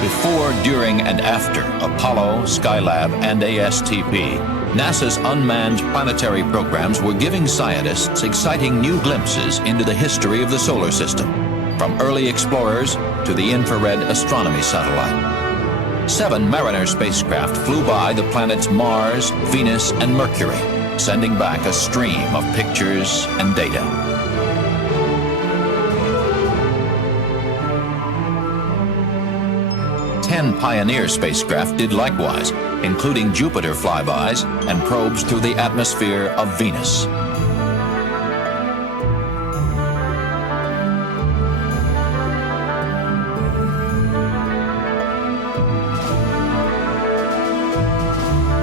Before, during, and after Apollo, Skylab, and ASTP, NASA's unmanned planetary programs were giving scientists exciting new glimpses into the history of the solar system, from early explorers to the infrared astronomy satellite. 7 Mariner spacecraft flew by the planets Mars, Venus, and Mercury, sending back a stream of pictures and data. 10 Pioneer spacecraft did likewise, including Jupiter flybys and probes through the atmosphere of Venus.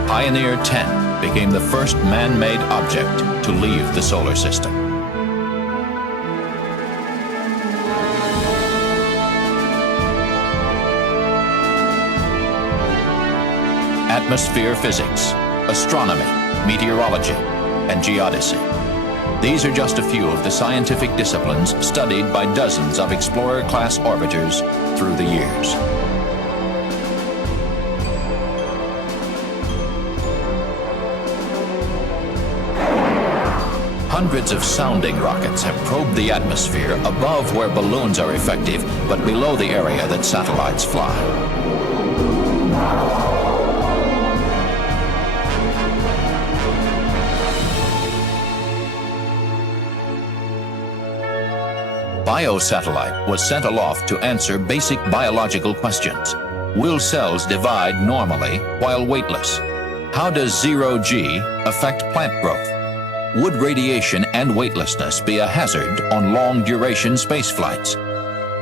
Pioneer 10 became the first man-made object to leave the solar system. Atmosphere physics, astronomy, meteorology, and geodesy. These are just a few of the scientific disciplines studied by dozens of Explorer-class orbiters through the years. Hundreds of sounding rockets have probed the atmosphere above where balloons are effective, but below the area that satellites fly. Biosatellite was sent aloft to answer basic biological questions. Will cells divide normally while weightless? How does zero-G affect plant growth? Would radiation and weightlessness be a hazard on long-duration space flights?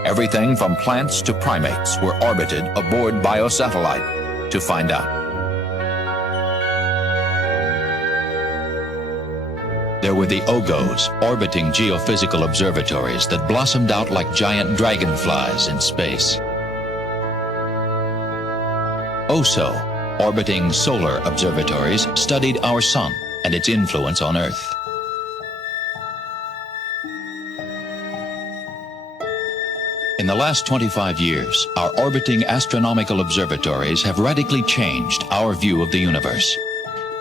Everything from plants to primates were orbited aboard Biosatellite to find out. There were the OGOs, orbiting geophysical observatories that blossomed out like giant dragonflies in space. OSO, orbiting solar observatories, studied our sun and its influence on Earth. In the last 25 years, our orbiting astronomical observatories have radically changed our view of the universe.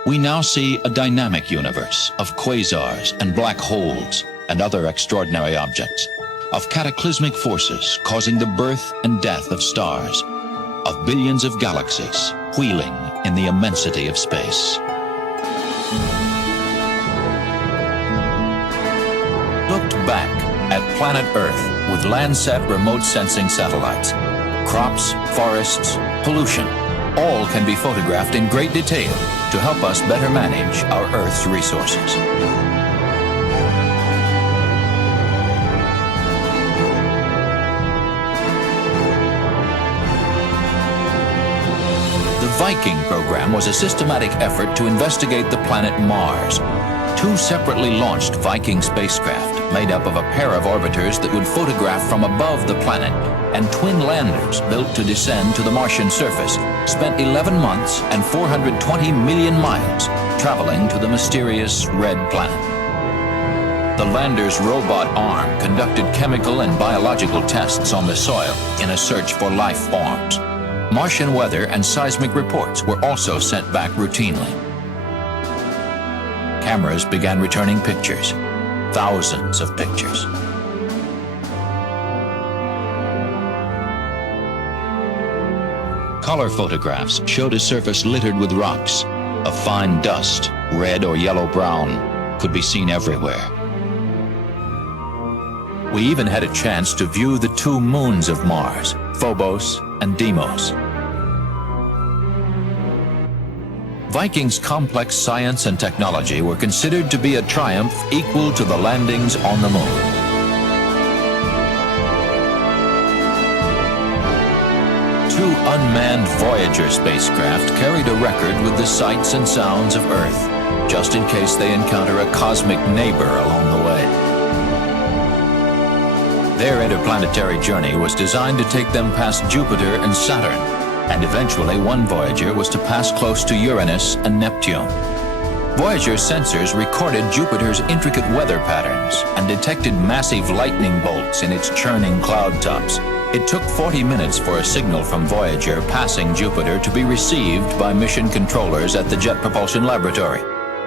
We now see a dynamic universe of quasars and black holes and other extraordinary objects, of cataclysmic forces causing the birth and death of stars, of billions of galaxies wheeling in the immensity of space. Looked back at planet Earth with Landsat remote sensing satellites. Crops, forests, pollution, all can be photographed in great detail to help us better manage our Earth's resources. The Viking program was a systematic effort to investigate the planet Mars. 2 separately launched Viking spacecraft, made up of a pair of orbiters that would photograph from above the planet, and twin landers built to descend to the Martian surface, spent 11 months and 420 million miles traveling to the mysterious red planet. The lander's robot arm conducted chemical and biological tests on the soil in a search for life forms. Martian weather and seismic reports were also sent back routinely. Cameras began returning pictures, thousands of pictures. Color photographs showed a surface littered with rocks. A fine dust, red or yellow-brown, could be seen everywhere. We even had a chance to view the 2 moons of Mars, Phobos and Deimos. Viking's complex science and technology were considered to be a triumph equal to the landings on the moon. Two unmanned Voyager spacecraft carried a record with the sights and sounds of Earth, just in case they encounter a cosmic neighbor along the way. Their interplanetary journey was designed to take them past Jupiter and Saturn, and eventually one Voyager was to pass close to Uranus and Neptune. Voyager's sensors recorded Jupiter's intricate weather patterns and detected massive lightning bolts in its churning cloud tops. It took 40 minutes for a signal from Voyager passing Jupiter to be received by mission controllers at the Jet Propulsion Laboratory,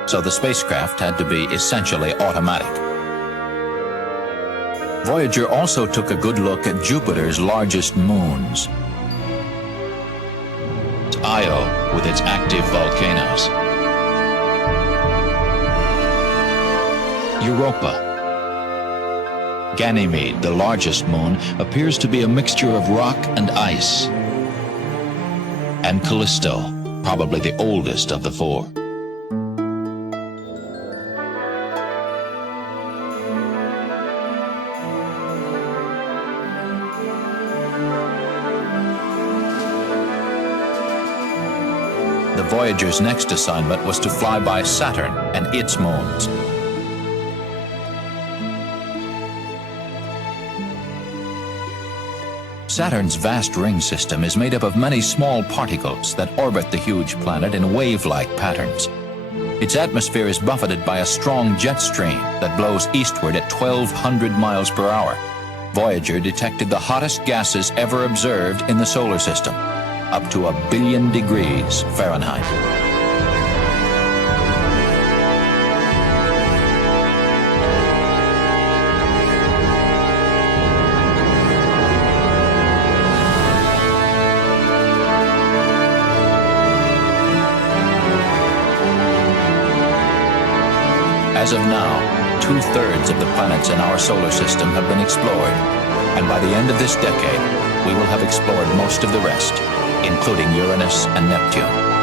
so the spacecraft had to be essentially automatic. Voyager also took a good look at Jupiter's largest moons. Io, with its active volcanoes. Europa. Ganymede, the largest moon, appears to be a mixture of rock and ice. And Callisto, probably the oldest of the four. The Voyager's next assignment was to fly by Saturn and its moons. Saturn's vast ring system is made up of many small particles that orbit the huge planet in wave-like patterns. Its atmosphere is buffeted by a strong jet stream that blows eastward at 1,200 miles per hour. Voyager detected the hottest gases ever observed in the solar system, up to 1 billion degrees Fahrenheit. As of now, 2/3 of the planets in our solar system have been explored, and by the end of this decade, we will have explored most of the rest, including Uranus and Neptune.